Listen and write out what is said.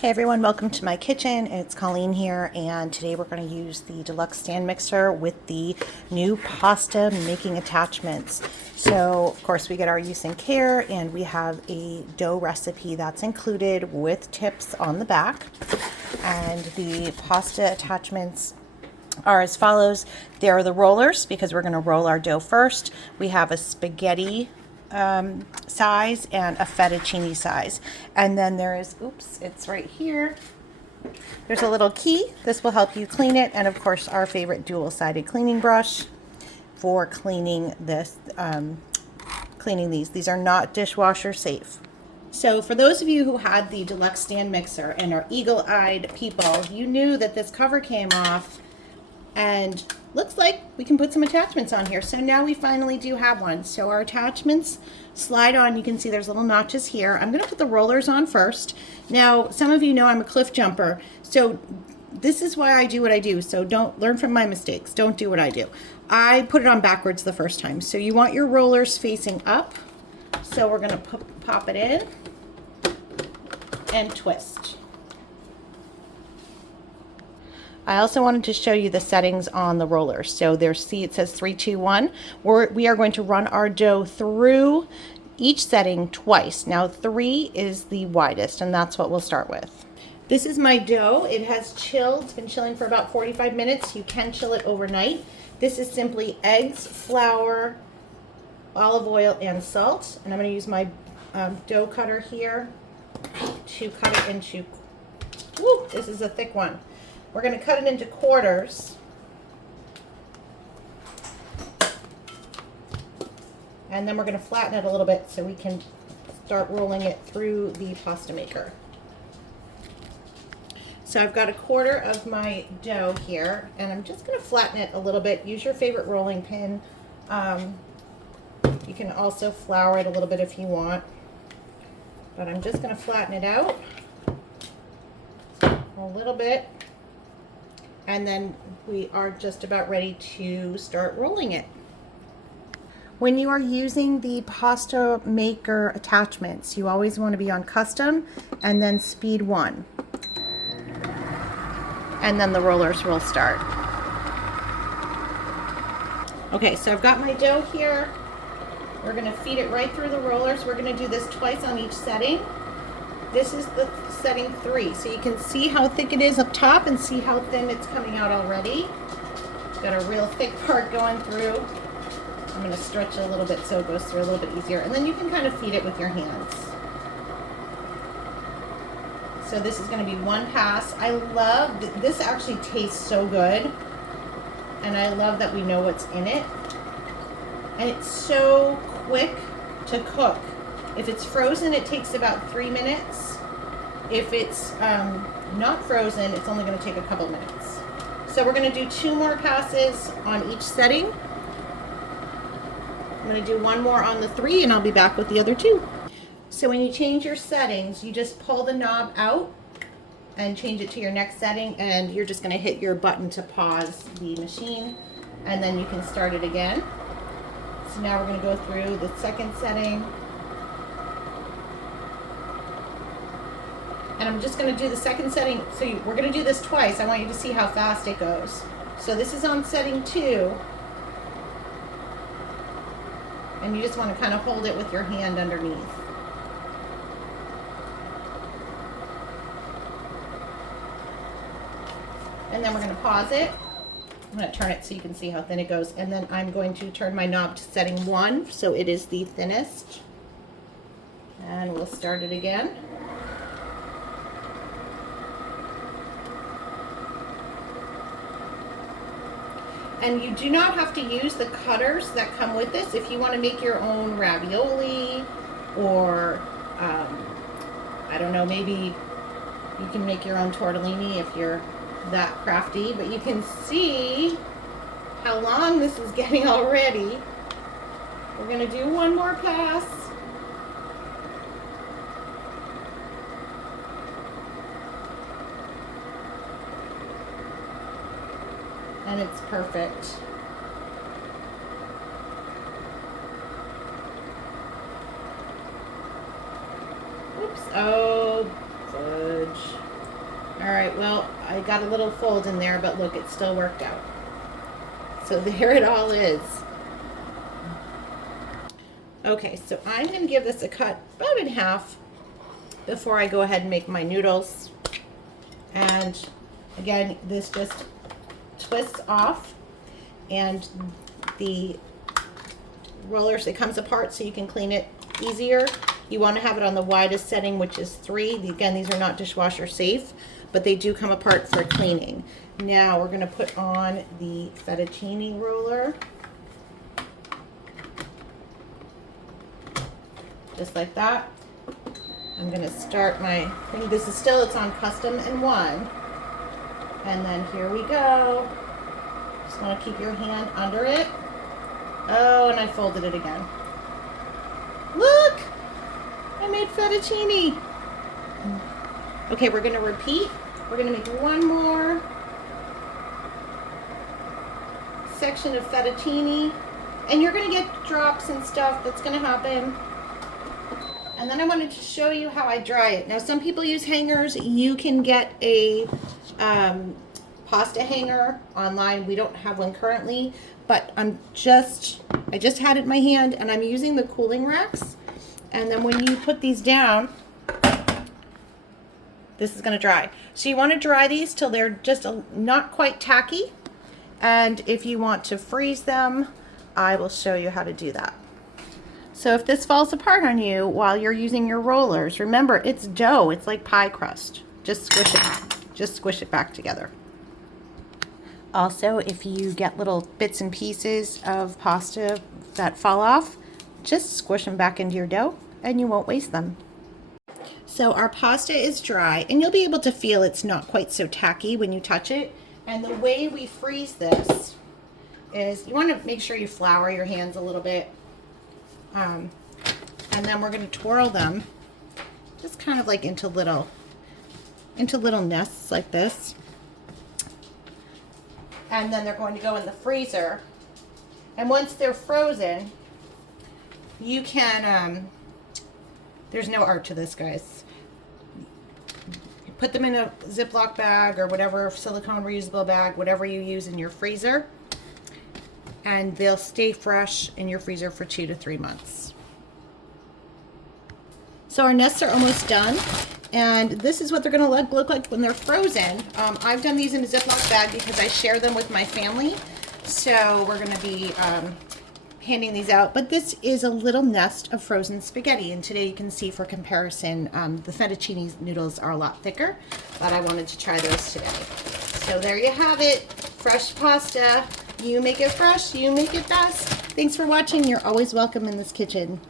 Hey everyone, welcome to my kitchen. It's Colleen here, and today we're going to use the Deluxe Stand Mixer with the new pasta making attachments. So, of course, we get our use and care, and we have a dough recipe that's included with tips on the back. And the pasta attachments are as follows. There are the rollers, because we're going to roll our dough first. We have a spaghetti size and a fettuccine size, and then there is, oops, it's right here, there's a little key. This will help you clean it, and of course our favorite dual-sided cleaning brush for cleaning this, cleaning these are not dishwasher safe. So for those of you who had the Deluxe Stand Mixer and are eagle-eyed people, you knew that this cover came off, and looks like we can put some attachments on here. So now we finally do have one. So our attachments slide on. You can see there's little notches here. I'm going to put the rollers on first. Now, some of you know I'm a cliff jumper, so this is why I do what I do. So don't learn from my mistakes. Don't do what I do. I put it on backwards the first time. So you want your rollers facing up. So we're going to pop it in and twist. I also wanted to show you the settings on the rollers. So there's, see, it says 3, 2, 1. We are going to run our dough through each setting twice. Now 3 is the widest, and that's what we'll start with. This is my dough. It has chilled. It's been chilling for about 45 minutes. You can chill it overnight. This is simply eggs, flour, olive oil, and salt. And I'm going to use my dough cutter here to cut it into, woo, this is a thick one. We're going to cut it into quarters. And then we're going to flatten it a little bit so we can start rolling it through the pasta maker. So I've got a quarter of my dough here, and I'm just going to flatten it a little bit. Use your favorite rolling pin. You can also flour it a little bit if you want. But I'm just going to flatten it out a little bit. And then we are just about ready to start rolling it. When you are using the pasta maker attachments, you always want to be on custom and then speed 1. And then the rollers will start. Okay, so I've got my dough here. We're going to feed it right through the rollers. We're going to do this twice on each setting. This is the setting 3, so you can see how thick it is up top and see how thin it's coming out already. Got a real thick part going through. I'm going to stretch it a little bit so it goes through a little bit easier, and then you can kind of feed it with your hands. So this is going to be one pass. I love, this actually tastes so good, and I love that we know what's in it. And it's so quick to cook. If it's frozen, it takes about 3 minutes. If it's not frozen, it's only going to take a couple minutes. So we're going to do 2 more passes on each setting. I'm going to do 1 more on the 3, and I'll be back with the other 2. So when you change your settings, you just pull the knob out and change it to your next setting, and you're just going to hit your button to pause the machine, and then you can start it again. So now we're going to go through the second setting. And I'm just going to do the second setting. So we're going to do this twice. I want you to see how fast it goes. So this is on setting 2. And you just want to kind of hold it with your hand underneath. And then we're going to pause it. I'm going to turn it so you can see how thin it goes. And then I'm going to turn my knob to setting 1, so it is the thinnest. And we'll start it again. And you do not have to use the cutters that come with this. If you want to make your own ravioli, or I don't know, maybe you can make your own tortellini if you're that crafty. But you can see how long this is getting already. We're going to do 1 more pass. And it's perfect. Oops. Oh, fudge. All right, well, I got a little fold in there, but look, it still worked out. So there it all is. Okay, so I'm going to give this a cut about in half before I go ahead and make my noodles. And again, this just twists off, and the rollers, it comes apart so you can clean it easier. You want to have it on the widest setting, which is 3. Again, these are not dishwasher safe, but they do come apart for cleaning. Now we're going to put on the fettuccine roller. Just like that. I'm going to start my thing. This is still, it's on custom and 1. And then here we go. Just want to keep your hand under it. Oh, and I folded it again. Look! I made fettuccine. Okay, we're going to repeat. We're going to make one more section of fettuccine. And you're going to get drops and stuff. That's going to happen. And then I wanted to show you how I dry it. Now, some people use hangers. You can get a pasta hanger online. We don't have one currently, but I just had it in my hand, and I'm using the cooling racks. And then when you put these down, this is going to dry. So you want to dry these till they're just not quite tacky. And if you want to freeze them, I will show you how to do that. So if this falls apart on you while you're using your rollers, remember, it's dough. It's like pie crust. Just squish it back together. Also, if you get little bits and pieces of pasta that fall off, just squish them back into your dough and you won't waste them. So our pasta is dry, and you'll be able to feel it's not quite so tacky when you touch it. And the way we freeze this is you want to make sure you flour your hands a little bit. And then we're going to twirl them just kind of like into little nests like this. And then they're going to go in the freezer. And once they're frozen, you can, there's no art to this, guys. You put them in a Ziploc bag or whatever, silicone reusable bag, whatever you use in your freezer. And they'll stay fresh in your freezer for 2 to 3 months. So our nests are almost done, and this is what they're going to look like when they're frozen. I've done these in a Ziploc bag because I share them with my family, so we're going to be handing these out. But this is a little nest of frozen spaghetti, and today you can see for comparison the fettuccine noodles are a lot thicker, but I wanted to try those today. So there you have it, fresh pasta. You make it fresh, you make it best. Thanks for watching. You're always welcome in this kitchen.